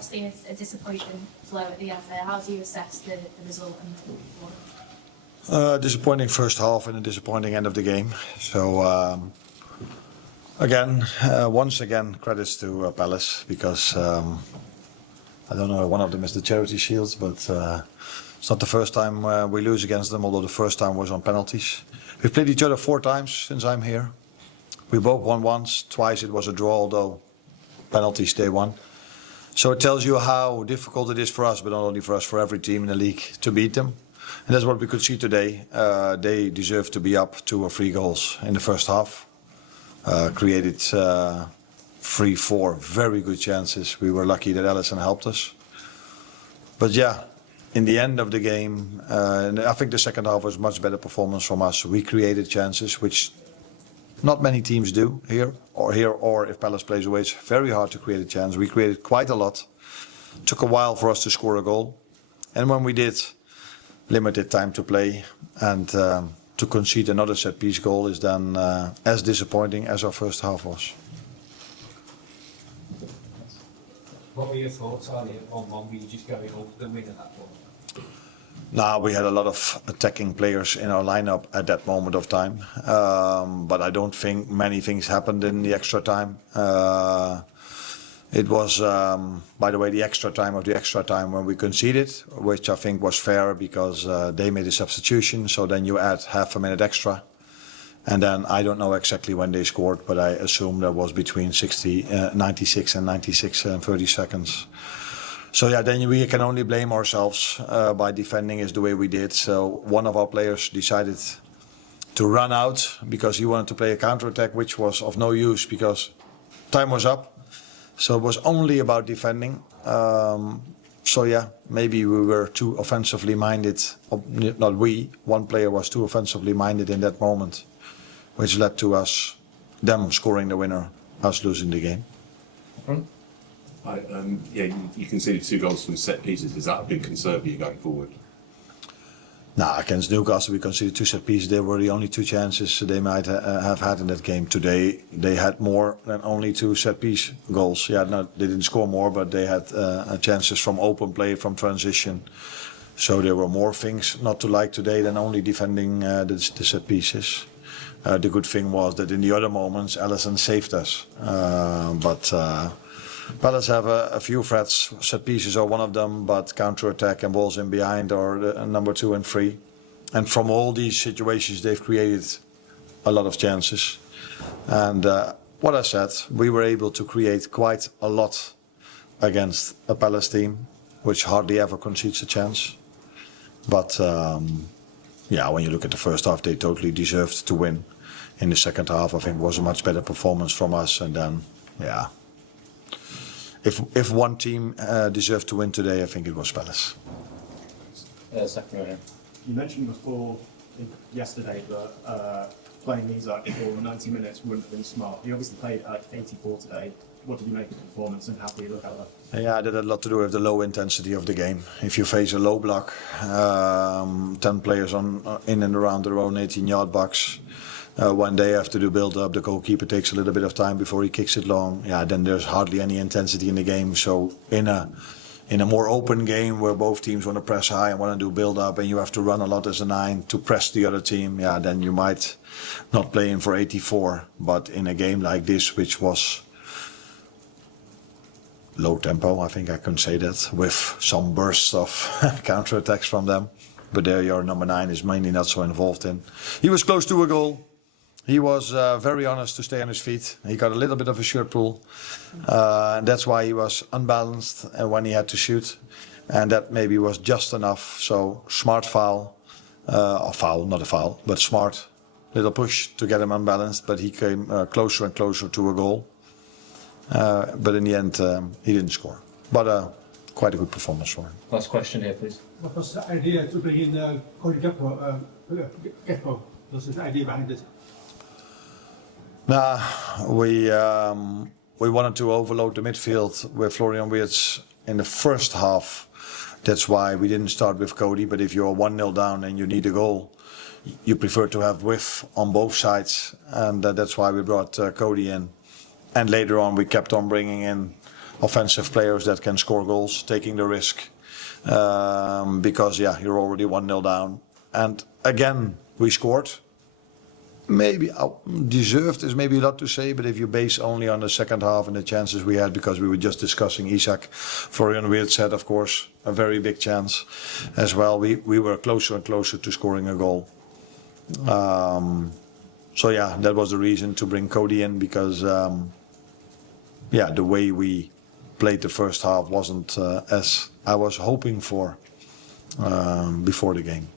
obviously a disappointing flow at the end there. How do you assess the result and the performance? Disappointing first half and a disappointing end of the game. So once again, credits to Palace because I don't know, one of them is the Charity Shields, but it's not the first time we lose against them, although the first time was on penalties. We've played each other 4 times since I'm here. We both won once, twice it was a draw, although penalties they won. So it tells you how difficult it is for us, but not only for us, for every team in the league to beat them. And that's what we could see today. They deserve to be up 2 or 3 goals in the first half. Created 3, 4 very good chances. We were lucky that Alisson helped us. But yeah, in the end of the game, I think the second half was much better performance from us. We created chances, which not many teams do here, or if Palace plays away, it's very hard to create a chance. We created quite a lot. Took a while for us to score a goal. And when we did, limited time to play, and to concede another set-piece goal is then as disappointing as our first half was. What were your thoughts on it? Were you just going over the wing at that point? Now we had a lot of attacking players in our lineup at that moment of time, but I don't think many things happened in the extra time. It was, by the way, the extra time of the extra time when we conceded, which I think was fair because they made a substitution. So then you add half a minute extra. And then I don't know exactly when they scored, but I assume that was between 96 and 30 seconds. So yeah, then we can only blame ourselves by defending is the way we did. So one of our players decided to run out because he wanted to play a counter-attack, which was of no use because time was up. So it was only about defending. So yeah, maybe we were too offensively minded. Not we, one player was too offensively minded in that moment, which led to them scoring the winner, us losing the game. You conceded 2 goals from set pieces. Is that a big concern for you going forward? Nah, against Newcastle we conceded 2 set pieces. They were the only 2 chances they might have had in that game. Today they had more than only 2 set piece goals. Yeah, no, they didn't score more, but they had chances from open play, from transition. So there were more things not to like today than only defending the set pieces. The good thing was that in the other moments Alisson saved us. Palace have a few threats. Set pieces are one of them, but counter-attack and balls in behind are the number 2 and 3. And from all these situations, they've created a lot of chances. And what I said, we were able to create quite a lot against a Palace team, which hardly ever concedes a chance. But when you look at the first half, they totally deserved to win. In the second half, I think it was a much better performance from us. And then, If one team deserved to win today, I think it was Palace. Second row here. You mentioned before yesterday that playing Isak for 90 minutes wouldn't have been smart. He obviously played at 84 today. What did you make of the performance and how do you look at that? Yeah, that had a lot to do with the low intensity of the game. If you face a low block, 10 players in and around their own 18-yard box, when they have to do build-up, the goalkeeper takes a little bit of time before he kicks it long. Yeah, then there's hardly any intensity in the game. So in a more open game where both teams want to press high and want to do build-up and you have to run a lot as a 9 to press the other team, then you might not play in for 84. But in a game like this, which was low tempo, I think I can say that, with some bursts of counter-attacks from them. But there your number 9 is mainly not so involved in. He was close to a goal. He was very honest to stay on his feet. He got a little bit of a shirt pull. And that's why he was unbalanced when he had to shoot. And that maybe was just enough. So smart foul. Or foul, not a foul, but smart. Little push to get him unbalanced. But he came closer and closer to a goal. But in the end, he didn't score. But quite a good performance for him. Last question here, please. What was the idea to bring in Cody Gakpo? What's the idea behind it? We wanted to overload the midfield with Florian Wirtz in the first half. That's why we didn't start with Cody. But if you're 1-0 down and you need a goal, you prefer to have width on both sides. And that's why we brought Cody in. And later on, we kept on bringing in offensive players that can score goals, taking the risk. Because you're already 1-0 down. And again, we scored. Maybe deserved is maybe a lot to say, but if you base only on the second half and the chances we had, because we were just discussing Isak, Florian Wirtz had, of course, a very big chance as well. We were closer and closer to scoring a goal. That was the reason to bring Cody in, because the way we played the first half wasn't as I was hoping for before the game.